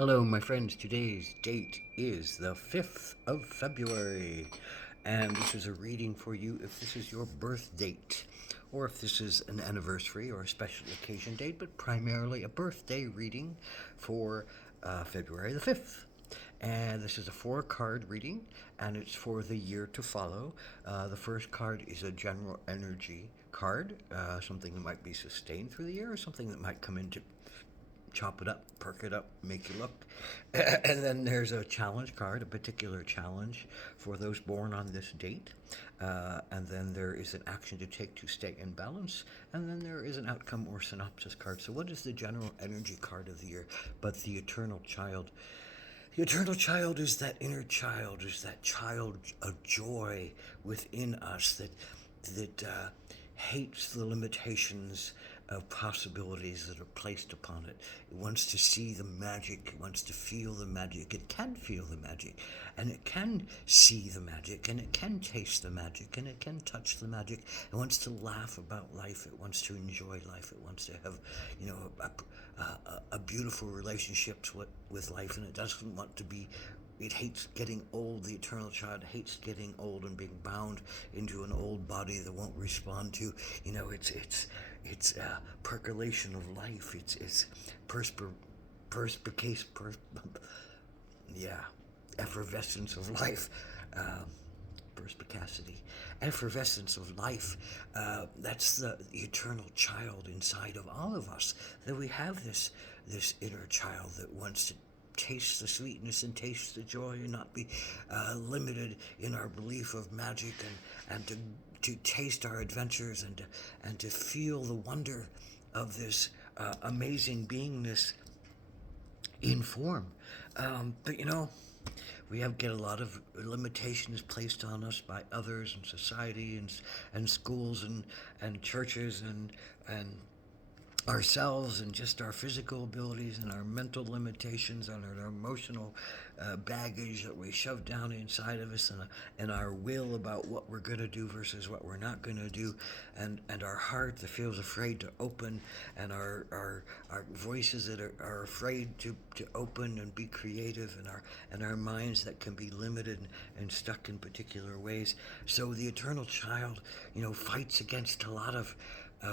Hello, my friends. Today's date is the 5th of February, and this is a reading for you if this is your birth date, or if this is an anniversary or a special occasion date, but primarily a birthday reading for February the 5th. And this is a 4 card reading, and it's for the year to follow. The first card is a general energy card, something that might be sustained through the year, or something that might come into chop it up, perk it up, make you look. And then there's a challenge card, a particular challenge for those born on this date. And then there is an action to take to stay in balance. And then there is an outcome or synopsis card. So, what is the general energy card of the year but the eternal child? The eternal child is that inner child, is that child of joy within us that hates the limitations of possibilities that are placed upon it. It wants to see the magic, it wants to feel the magic, it can feel the magic, and it can see the magic, and it can taste the magic, and it can touch the magic. It wants to laugh about life, it wants to enjoy life, it wants to have, a beautiful relationships with life, and it doesn't want to be. It hates getting old. The eternal child hates getting old and being bound into an old body that won't respond to, it's percolation of life. It's perspicace, yeah, effervescence of life. Perspicacity, effervescence of life. That's the eternal child inside of all of us. That we have this inner child that wants to taste the sweetness and taste the joy and not be limited in our belief of magic, and to taste our adventures, and to feel the wonder of this amazing beingness in form. But we have get a lot of limitations placed on us by others and society and schools and churches and ourselves, and just our physical abilities and our mental limitations and our emotional baggage that we shove down inside of us, and our will about what we're going to do versus what we're not going to do, and our heart that feels afraid to open, and our voices that are afraid to open and be creative, and our minds that can be limited and stuck in particular ways. So the eternal child, fights against a lot of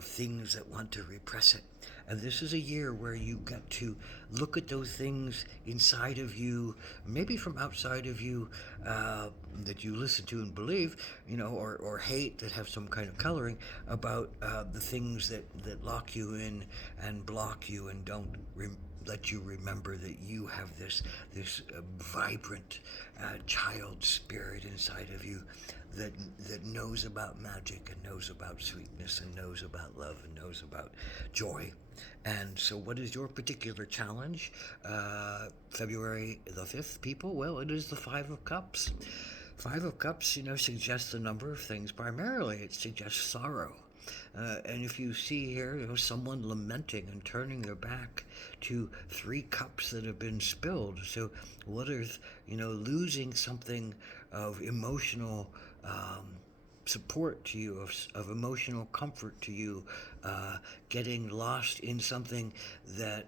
things that want to repress it. And this is a year where you get to look at those things inside of you, maybe from outside of you, that you listen to and believe, or hate, that have some kind of coloring about the things that lock you in and block you and don't let you remember that you have this vibrant child spirit inside of you that knows about magic, and knows about sweetness, and knows about love, and knows about joy. And so, what is your particular challenge? February the 5th, people? Well, it is the Five of Cups. Five of Cups, suggests a number of things. Primarily, it suggests sorrow. And if you see here, someone lamenting and turning their back to 3 cups that have been spilled. So, what is, losing something of emotional support to you, of emotional comfort to you, getting lost in something that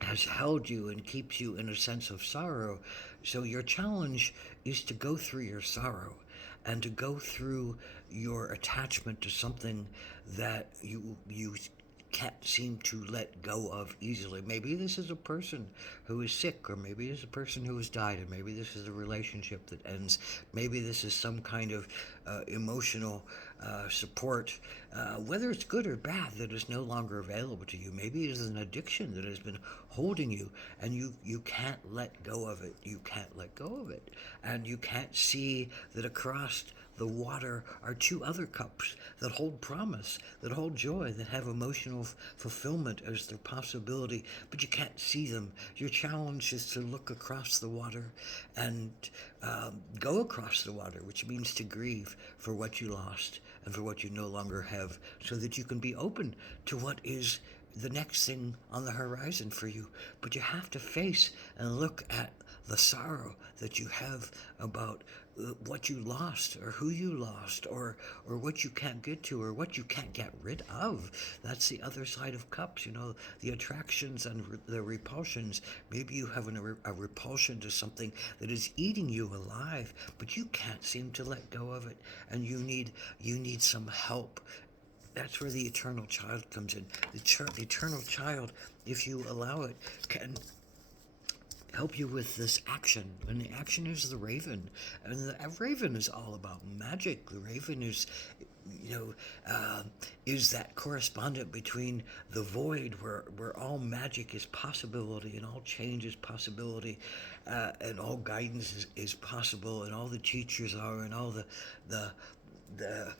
has held you and keeps you in a sense of sorrow. So your challenge is to go through your sorrow, and to go through your attachment to something that you can't seem to let go of easily. Maybe this is a person who is sick, or maybe it's a person who has died, or maybe this is a relationship that ends. Maybe this is some kind of emotional support, whether it's good or bad, that is no longer available to you. Maybe it is an addiction that has been holding you, and you can't let go of it. You can't let go of it. And you can't see that across the water are 2 other cups that hold promise, that hold joy, that have emotional fulfillment as their possibility, but you can't see them. Your challenge is to look across the water and go across the water, which means to grieve for what you lost and for what you no longer have, so that you can be open to what is the next thing on the horizon for you. But you have to face and look at the sorrow that you have about what you lost, or who you lost, or what you can't get to, or what you can't get rid of. That's the other side of cups, the attractions and the repulsions. Maybe you have a repulsion to something that is eating you alive, but you can't seem to let go of it, and you need some help. That's where the eternal child comes in. The eternal child, if you allow it, can help you with this action, and the action is the raven, and the raven is all about magic. The raven you know is that correspondent between the void, where all magic is possibility, and all change is possibility, and all guidance is possible, and all the teachers are, and all the the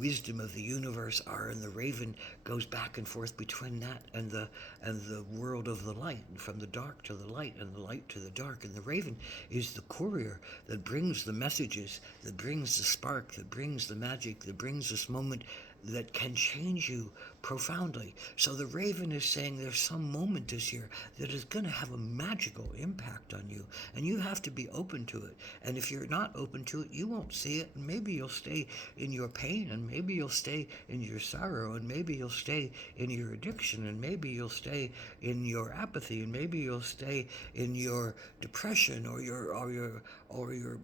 wisdom of the universe are, and the raven goes back and forth between that and the world of the light, and from the dark to the light, and the light to the dark. And the raven is the courier that brings the messages, that brings the spark, that brings the magic, that brings this moment that can change you profoundly. So the raven is saying there's some moment this year that is going to have a magical impact on you, and you have to be open to it. And if you're not open to it, you won't see it, and maybe you'll stay in your pain, and maybe you'll stay in your sorrow, and maybe you'll stay in your addiction, and maybe you'll stay in your apathy, and maybe you'll stay in your depression, or your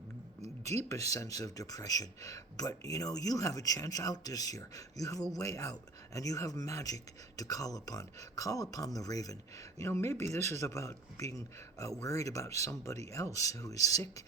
deepest sense of depression. But you have a chance out this year. You have a way out, and you have magic to call upon. Call upon the raven. Maybe this is about being worried about somebody else who is sick.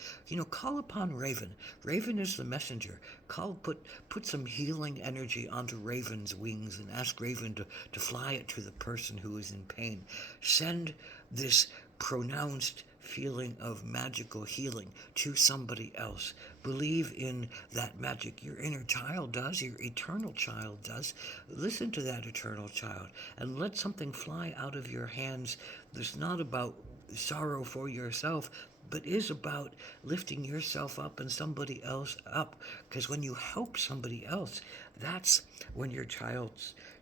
Call upon Raven. Raven is the messenger. Put some healing energy onto Raven's wings, and ask Raven to fly it to the person who is in pain. Send this pronounced feeling of magical healing to somebody else. Believe in that magic. Your inner child does, your eternal child does. Listen to that eternal child, and let something fly out of your hands that's not about sorrow for yourself, but is about lifting yourself up and somebody else up. Because when you help somebody else, that's when your child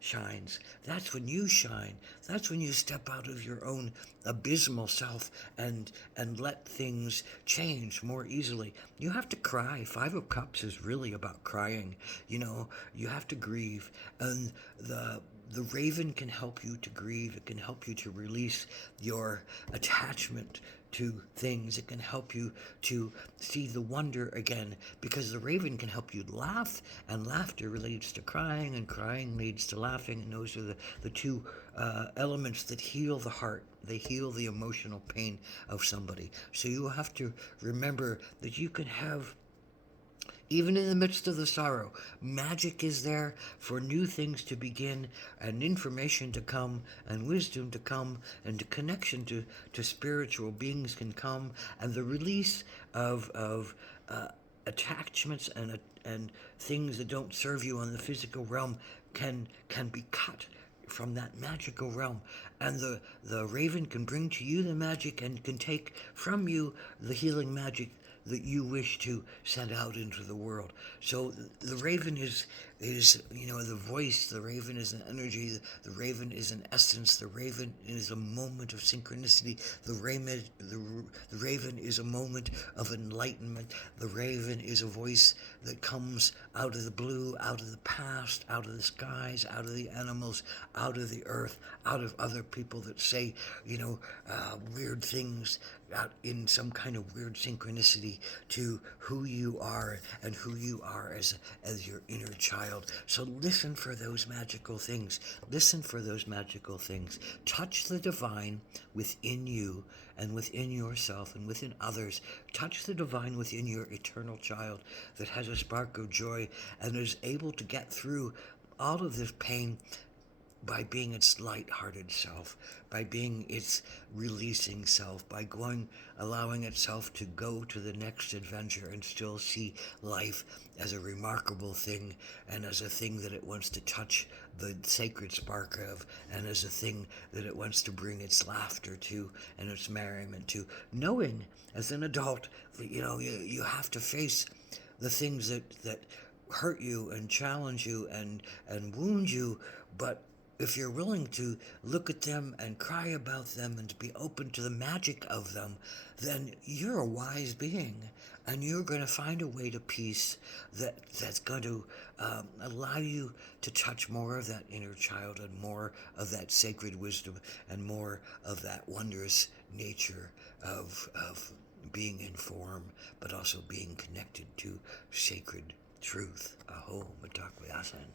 shines. That's when you shine. That's when you step out of your own abysmal self and let things change more easily. You have to cry. Five of Cups is really about crying. You have to grieve, and the raven can help you to grieve. It can help you to release your attachment to things. It can help you to see the wonder again, because the raven can help you laugh, and laughter leads to crying, and crying leads to laughing, and those are the two elements that heal the heart. They heal the emotional pain of somebody. So you have to remember that you can have, even in the midst of the sorrow, magic is there for new things to begin, and information to come, and wisdom to come, and the connection to spiritual beings can come, and the release of attachments and things that don't serve you on the physical realm can be cut from that magical realm. And the raven can bring to you the magic, and can take from you the healing magic that you wish to send out into the world. So the raven is the voice. The raven is an energy. The raven is an essence. The raven is a moment of synchronicity. The raven is a moment of enlightenment. The raven is a voice that comes out of the blue, out of the past, out of the skies, out of the animals, out of the earth, out of other people that say weird things, out in some kind of weird synchronicity to who you are, and who you are as your inner child. So listen for those magical things. Listen for those magical things. Touch the divine within you, and within yourself, and within others. Touch the divine within your eternal child that has a spark of joy, and is able to get through all of this pain by being its light-hearted self, by being its releasing self, by allowing itself to go to the next adventure, and still see life as a remarkable thing, and as a thing that it wants to touch the sacred spark of, and as a thing that it wants to bring its laughter to, and its merriment to, knowing as an adult that you have to face the things that hurt you and challenge you and wound you, but if you're willing to look at them and cry about them and to be open to the magic of them, then you're a wise being, and you're going to find a way to peace that's going to allow you to touch more of that inner child and more of that sacred wisdom and more of that wondrous nature of being in form, but also being connected to sacred truth. Aho, Mitakuye Oyasin.